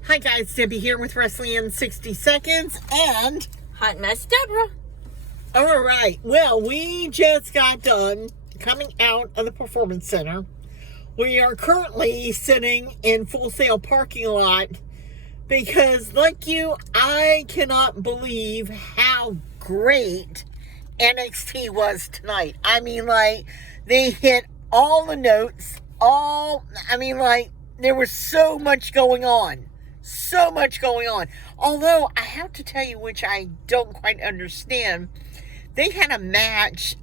Hi guys, Debbie here with Wrestling in 60 Seconds and Hot Mess Deborah. Alright, well, we just got done coming out of the Performance Center. We are currently sitting in Full Sail parking lot because, like you, I cannot believe how great NXT was tonight. I mean, like, they hit all the notes, there was so much going on. So much going on. Although, I have to tell you, which I don't quite understand, they had a match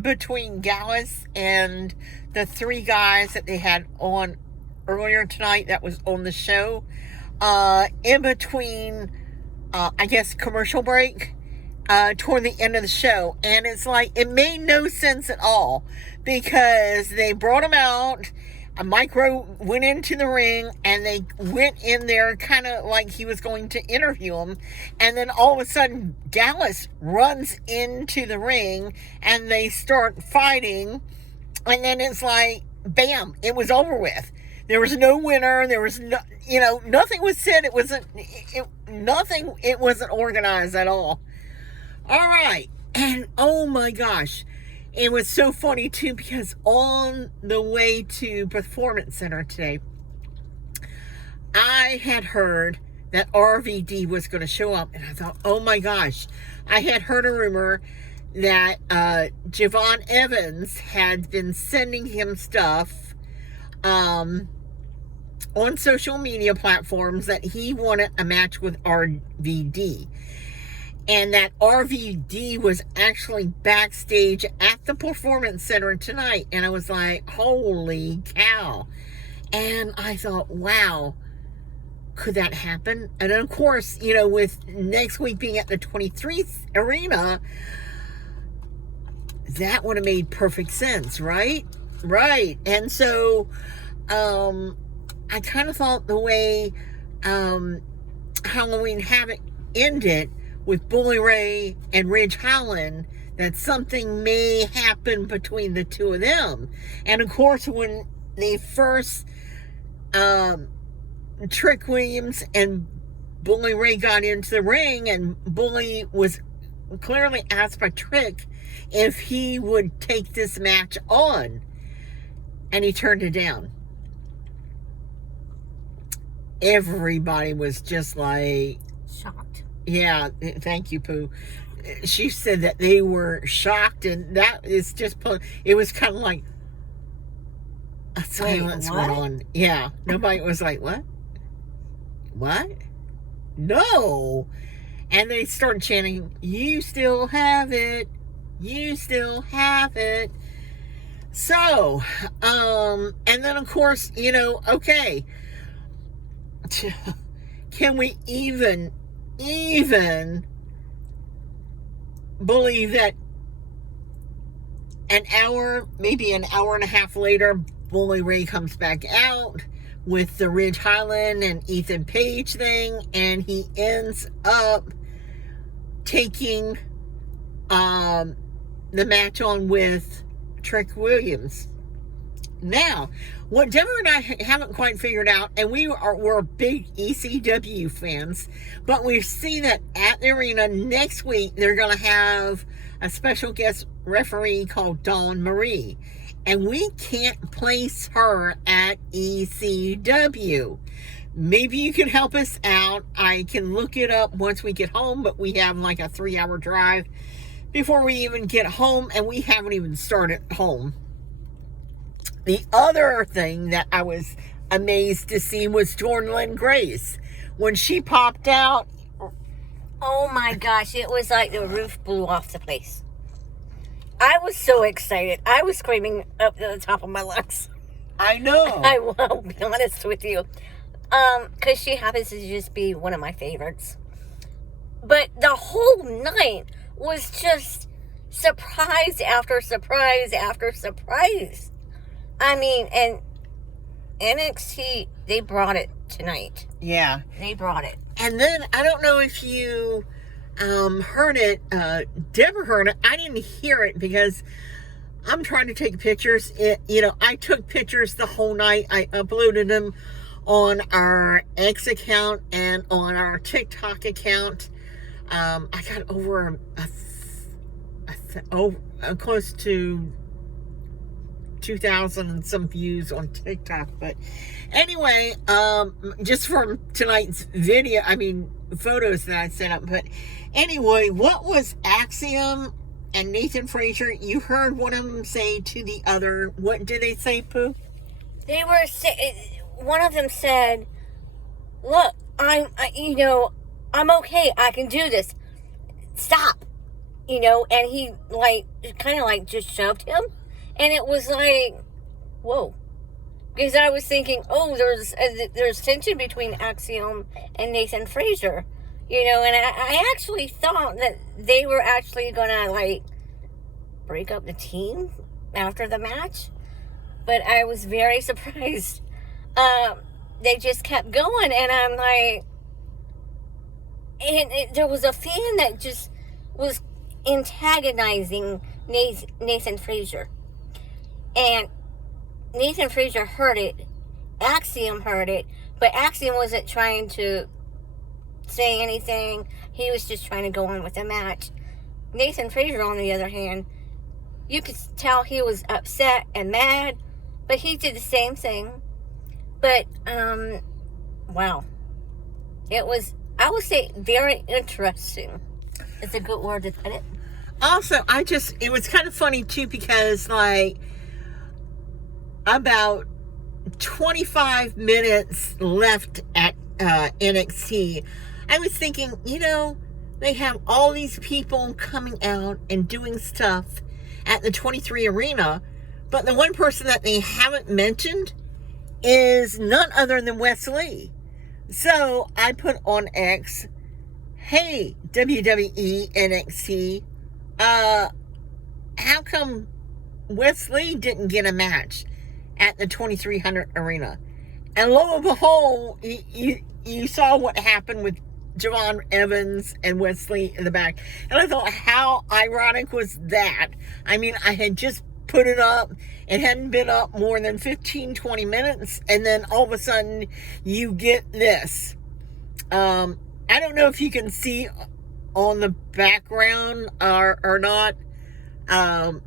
between Gallus and the three guys that they had on earlier tonight that was on the show. In between, I guess, commercial break, toward the end of the show. And it's like, it made no sense at all because they brought him out. Micro went into the ring and they went in there kind of like he was going to interview him, and then all of a sudden Gallus runs into the ring and they start fighting, and then it's like bam, it was over with. There was no winner. There was no, nothing was said. It wasn't organized at all. All right, and oh my gosh, it was so funny, too, because on the way to Performance Center today, I had heard that RVD was going to show up, and I thought, oh my gosh. I had heard a rumor that Javon Evans had been sending him stuff on social media platforms that he wanted a match with RVD. And that RVD was actually backstage at the Performance Center tonight. And I was like, holy cow. And I thought, wow, could that happen? And then, of course, with next week being at the 23th Arena, that would have made perfect sense, right? Right. And so, I kind of thought the way Halloween Havoc ended with Bully Ray and Ridge Holland, that something may happen between the two of them. And of course, when they first, Trick Williams and Bully Ray got into the ring, and Bully was clearly asked by Trick if he would take this match on, and he turned it down. Everybody was just like Shocked. Yeah, thank you, Pooh. She said that they were shocked, and that is just, it was kind of like a silence went on. Yeah, nobody was like, what? What? No. And they started chanting, you still have it. You still have it. So, and then of course, okay. Can we even believe that maybe an hour and a half later, Bully Ray comes back out with the Ridge Holland and Ethan Page thing, and he ends up taking the match on with Trick Williams. Now, what Deborah and I haven't quite figured out, and we're big ECW fans, but we've seen that at the arena next week, they're going to have a special guest referee called Dawn Marie. And we can't place her at ECW. Maybe you can help us out. I can look it up once we get home, but we have like a 3-hour drive before we even get home, and we haven't even started home. The other thing that I was amazed to see was Jordan Lynn Grace. When she popped out, oh my gosh, it was like the roof blew off the place. I was so excited. I was screaming up to the top of my lungs. I know. I will be honest with you. Because she happens to just be one of my favorites. But the whole night was just surprise after surprise after surprise. I mean, and NXT, they brought it tonight. Yeah. They brought it. And then, I don't know if you heard it, Deborah heard it. I didn't hear it because I'm trying to take pictures. I took pictures the whole night. I uploaded them on our X account and on our TikTok account. I got over close to 2,000 and some views on TikTok. But anyway, just from tonight's photos that I sent up. But anyway, what was Axiom and Nathan Frazier? You heard one of them say to the other, what did they say, Pooh? They were one of them said, "Look, I'm okay. I can do this. Stop." And he kind of just shoved him. And it was like, whoa. Because I was thinking, oh, there's tension between Axiom and Nathan Frazier. And I actually thought that they were actually going to, break up the team after the match. But I was very surprised. They just kept going, and I'm like... And there was a fan that just was antagonizing Nathan Frazier. And Nathan Frazier heard it. Axiom heard it. But Axiom wasn't trying to say anything. He was just trying to go on with the match. Nathan Frazier, on the other hand, you could tell he was upset and mad. But he did the same thing. But, wow. It was, I would say, very interesting. It's a good word to put it. Also, it was kind of funny, too, because, about 25 minutes left at NXT, I was thinking, they have all these people coming out and doing stuff at the 23 Arena, but the one person that they haven't mentioned is none other than Wes Lee. So I put on X, hey, WWE NXT, how come Wes Lee didn't get a match at the 2300 Arena? And lo and behold, you saw what happened with Javon Evans and Wes Lee in the back. And I thought, how ironic was that? I had just put it up. It hadn't been up more than 15, 20 minutes. And then all of a sudden, you get this. I don't know if you can see on the background or not.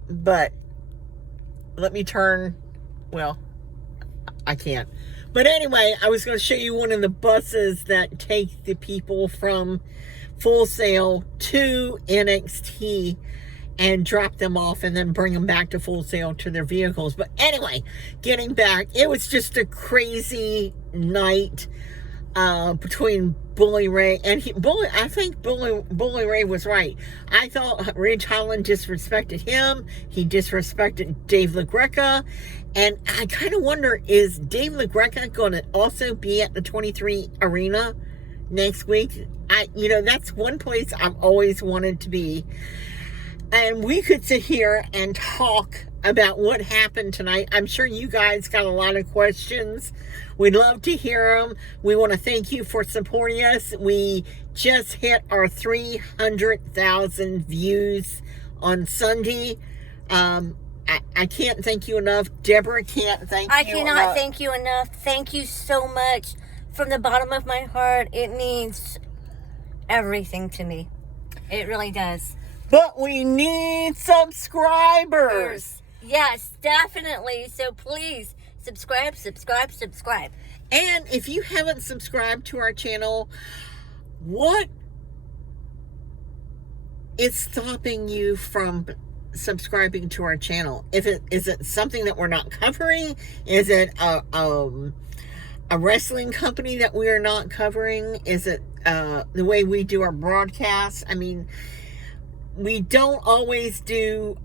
But let me turn. Well, I can't. But anyway, I was going to show you one of the buses that take the people from Full Sail to NXT and drop them off and then bring them back to Full Sail to their vehicles. But anyway, getting back, it was just a crazy night between Bully Ray and I think Bully Ray was right. I thought Ridge Holland disrespected him. He disrespected Dave LaGreca. And I kind of wonder, is Dave LaGreca going to also be at the 23 Arena next week? That's one place I've always wanted to be. And we could sit here and talk about what happened tonight. I'm sure you guys got a lot of questions. We'd love to hear them. We want to thank you for supporting us. We just hit our 300,000 views on Sunday. I can't thank you enough. Deborah can't thank you enough. I cannot thank you enough. Thank you so much from the bottom of my heart. It means everything to me. It really does. But we need subscribers. Yes, definitely. So please, subscribe. And if you haven't subscribed to our channel, what is stopping you from subscribing to our channel? Is it something that we're not covering? Is it a wrestling company that we are not covering? Is it the way we do our broadcasts? We don't always do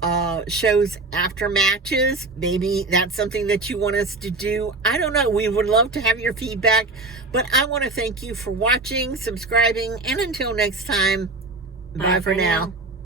shows after matches. Maybe that's something that you want us to do. I don't know. We would love to have your feedback. But I want to thank you for watching, subscribing, and until next time, bye for now.